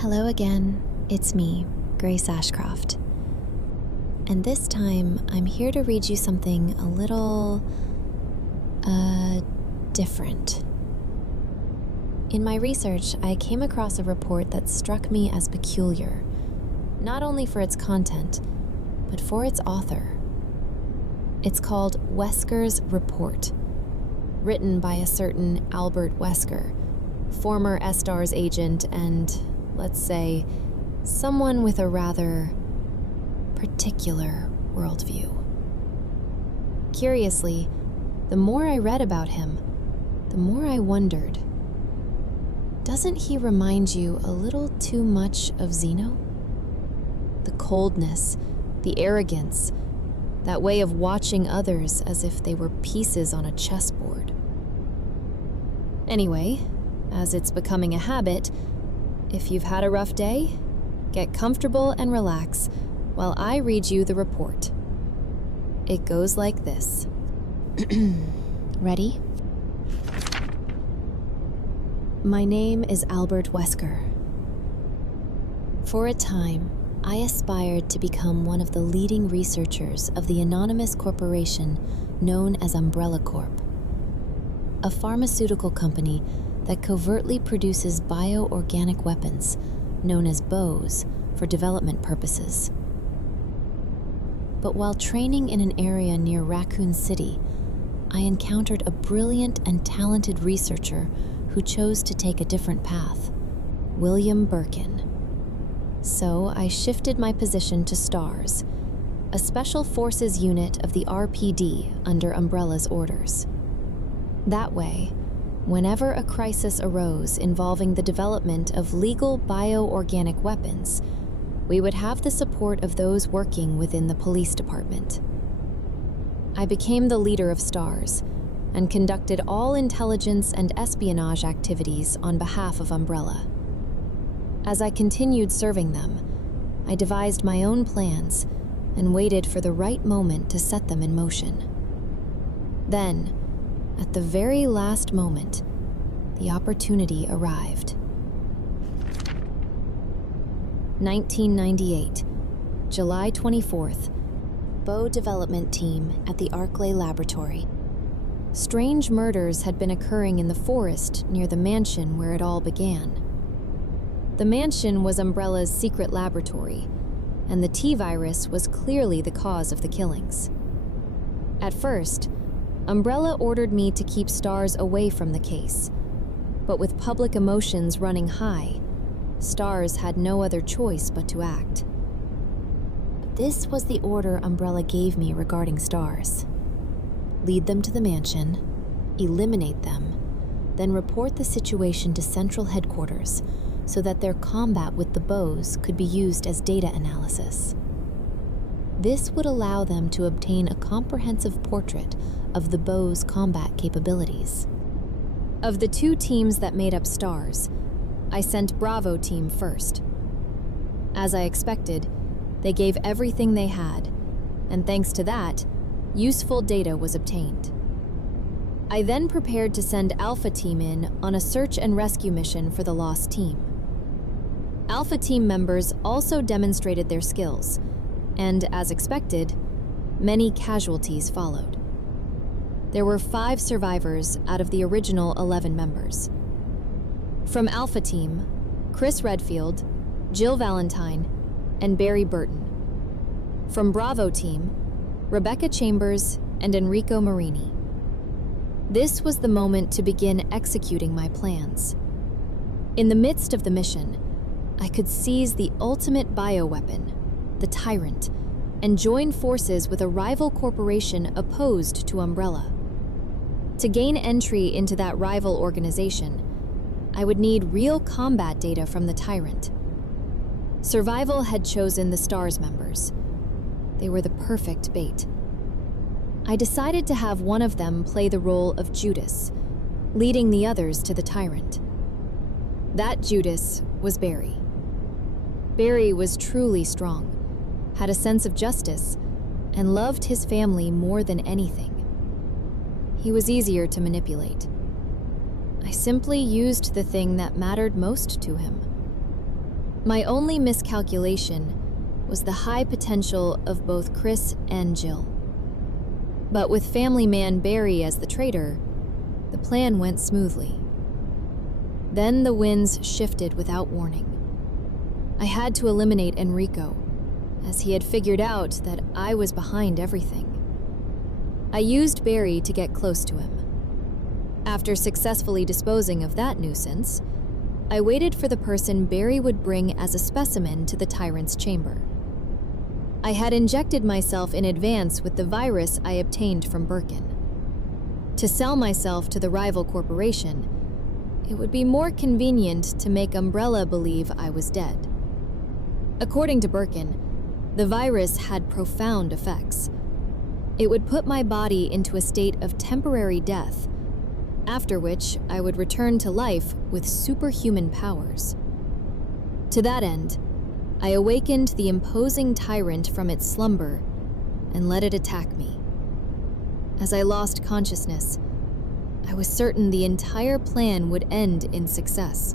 Hello again, it's me, Grace Ashcroft. And this time, I'm here to read you something a little, different. In my research, I came across a report that struck me as peculiar, not only for its content, but for its author. It's called Wesker's Report, written by a certain Albert Wesker, former STARS agent and, let's say, someone with a rather particular worldview. Curiously, the more I read about him, the more I wondered, doesn't he remind you a little too much of Zeno? The coldness, the arrogance, that way of watching others as if they were pieces on a chessboard. Anyway, as it's becoming a habit, if you've had a rough day, get comfortable and relax while I read you the report. It goes like this. Ready? My name is Albert Wesker. For a time, I aspired to become one of the leading researchers of the anonymous corporation known as Umbrella Corp, a pharmaceutical company that covertly produces bioorganic weapons, known as bows, for development purposes. But while training in an area near Raccoon City, I encountered a brilliant and talented researcher who chose to take a different path, William Birkin. So I shifted my position to STARS, a special forces unit of the RPD under Umbrella's orders. That way, whenever a crisis arose involving the development of legal bioorganic weapons, we would have the support of those working within the police department. I became the leader of STARS and conducted all intelligence and espionage activities on behalf of Umbrella. As I continued serving them, I devised my own plans and waited for the right moment to set them in motion. Then, at the very last moment, the opportunity arrived. 1998, July 24th, Bow Development Team at the Arklay Laboratory. Strange murders had been occurring in the forest near the mansion where it all began. The mansion was Umbrella's secret laboratory, and the T-virus was clearly the cause of the killings. At first, Umbrella ordered me to keep STARS away from the case, but with public emotions running high, STARS had no other choice but to act. This was the order Umbrella gave me regarding STARS. Lead them to the mansion, eliminate them, then report the situation to Central Headquarters so that their combat with the bows could be used as data analysis. This would allow them to obtain a comprehensive portrait of the bow's combat capabilities. Of the two teams that made up STARS, I sent Bravo Team first. As I expected, they gave everything they had, and thanks to that, useful data was obtained. I then prepared to send Alpha Team in on a search and rescue mission for the lost team. Alpha Team members also demonstrated their skills, and as expected, many casualties followed. There were 5 survivors out of the original 11 members. From Alpha Team, Chris Redfield, Jill Valentine, and Barry Burton. From Bravo Team, Rebecca Chambers and Enrico Marini. This was the moment to begin executing my plans. In the midst of the mission, I could seize the ultimate bioweapon, the Tyrant, and join forces with a rival corporation opposed to Umbrella. To gain entry into that rival organization, I would need real combat data from the Tyrant. Survival had chosen the STARS members. They were the perfect bait. I decided to have one of them play the role of Judas, leading the others to the Tyrant. That Judas was Barry. Barry was truly strong, had a sense of justice, and loved his family more than anything. He was easier to manipulate. I simply used the thing that mattered most to him. My only miscalculation was the high potential of both Chris and Jill. But with family man Barry as the traitor, the plan went smoothly. Then the winds shifted without warning. I had to eliminate Enrico, as he had figured out that I was behind everything. I used Barry to get close to him. After successfully disposing of that nuisance, I waited for the person Barry would bring as a specimen to the tyrant's chamber. I had injected myself in advance with the virus I obtained from Birkin. To sell myself to the rival corporation, it would be more convenient to make Umbrella believe I was dead. According to Birkin, the virus had profound effects. It would put my body into a state of temporary death, after which I would return to life with superhuman powers. To that end, I awakened the imposing tyrant from its slumber and let it attack me. As I lost consciousness, I was certain the entire plan would end in success.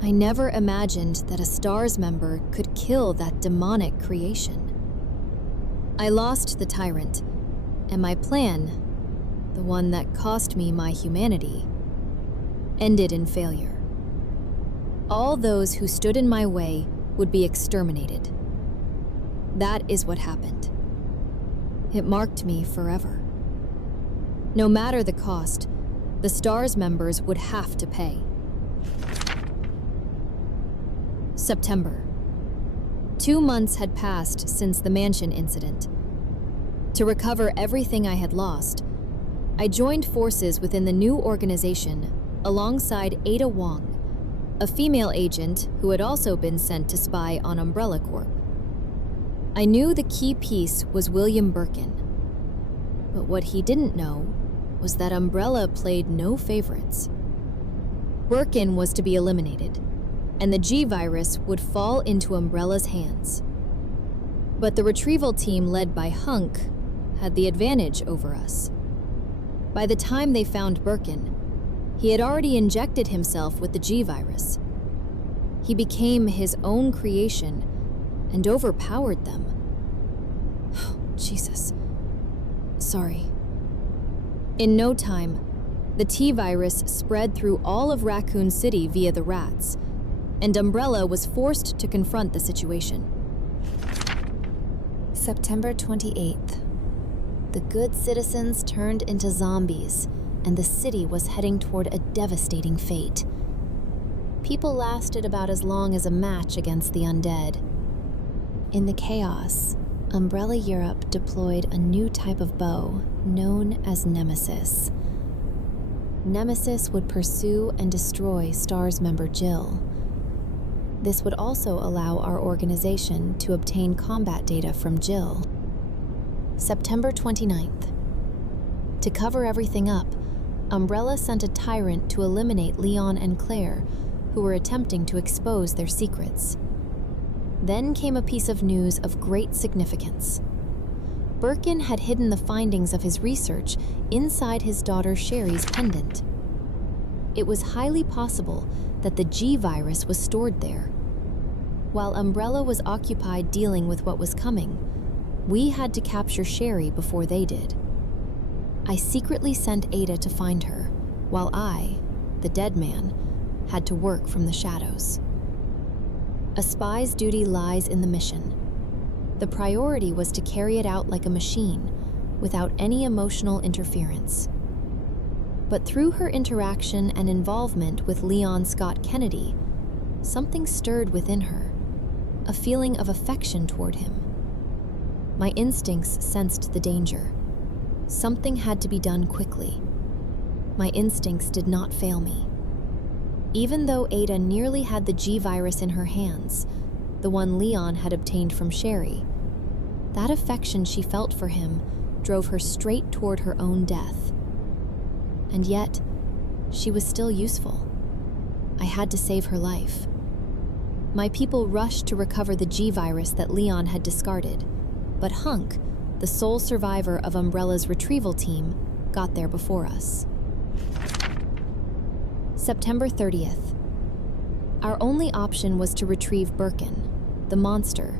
I never imagined that a STARS member could kill that demonic creation. I lost the tyrant, and my plan, the one that cost me my humanity, ended in failure. All those who stood in my way would be exterminated. That is what happened. It marked me forever. No matter the cost, the STARS members would have to pay. September. 2 months had passed since the mansion incident. To recover everything I had lost, I joined forces within the new organization alongside Ada Wong, a female agent who had also been sent to spy on Umbrella Corp. I knew the key piece was William Birkin, but what he didn't know was that Umbrella played no favorites. Birkin was to be eliminated, and the G-Virus would fall into Umbrella's hands. But the Retrieval team led by Hunk had the advantage over us. By the time they found Birkin, he had already injected himself with the G-Virus. He became his own creation and overpowered them. Jesus. Sorry. In no time, the T-Virus spread through all of Raccoon City via the rats, and Umbrella was forced to confront the situation. September 28th. The good citizens turned into zombies, and the city was heading toward a devastating fate. People lasted about as long as a match against the undead. In the chaos, Umbrella Europe deployed a new type of bow known as Nemesis. Nemesis would pursue and destroy STARS member Jill. This would also allow our organization to obtain combat data from Jill. September 29th. To cover everything up, Umbrella sent a tyrant to eliminate Leon and Claire, who were attempting to expose their secrets. Then came a piece of news of great significance. Birkin had hidden the findings of his research inside his daughter Sherry's pendant. It was highly possible that the G-Virus was stored there. While Umbrella was occupied dealing with what was coming, we had to capture Sherry before they did. I secretly sent Ada to find her, while I, the dead man, had to work from the shadows. A spy's duty lies in the mission. The priority was to carry it out like a machine, without any emotional interference. But through her interaction and involvement with Leon Scott Kennedy, something stirred within her, a feeling of affection toward him. My instincts sensed the danger. Something had to be done quickly. My instincts did not fail me. Even though Ada nearly had the G-Virus in her hands, the one Leon had obtained from Sherry, that affection she felt for him drove her straight toward her own death. And yet, she was still useful. I had to save her life. My people rushed to recover the G-Virus that Leon had discarded, but Hunk, the sole survivor of Umbrella's Retrieval team, got there before us. September 30th. Our only option was to retrieve Birkin, the monster,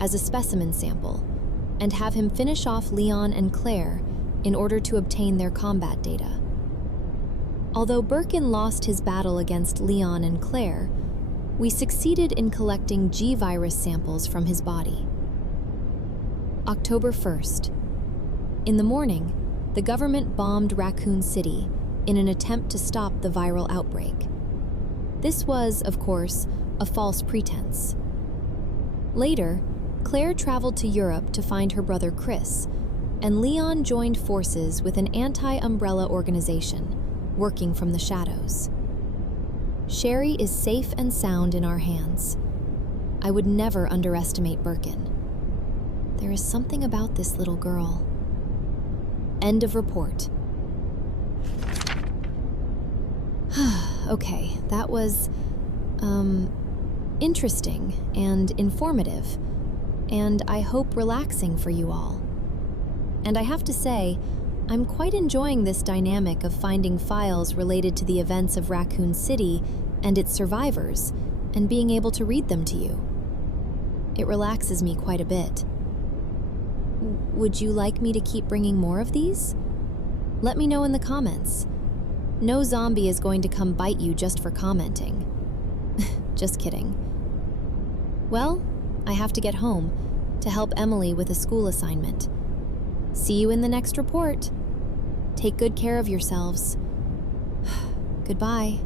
as a specimen sample, and have him finish off Leon and Claire in order to obtain their combat data. Although Birkin lost his battle against Leon and Claire, we succeeded in collecting G-virus samples from his body. October 1st. In the morning, the government bombed Raccoon City in an attempt to stop the viral outbreak. This was, of course, a false pretense. Later, Claire traveled to Europe to find her brother Chris, and Leon joined forces with an anti-umbrella organization, working from the shadows. Sherry is safe and sound in our hands. I would never underestimate Birkin. There is something about this little girl. End of report. Okay, that was, interesting and informative, and I hope relaxing for you all. And I have to say, I'm quite enjoying this dynamic of finding files related to the events of Raccoon City and its survivors, and being able to read them to you. It relaxes me quite a bit. Would you like me to keep bringing more of these? Let me know in the comments. No zombie is going to come bite you just for commenting. Just kidding. Well, I have to get home to help Emily with a school assignment. See you in the next report. Take good care of yourselves. Goodbye.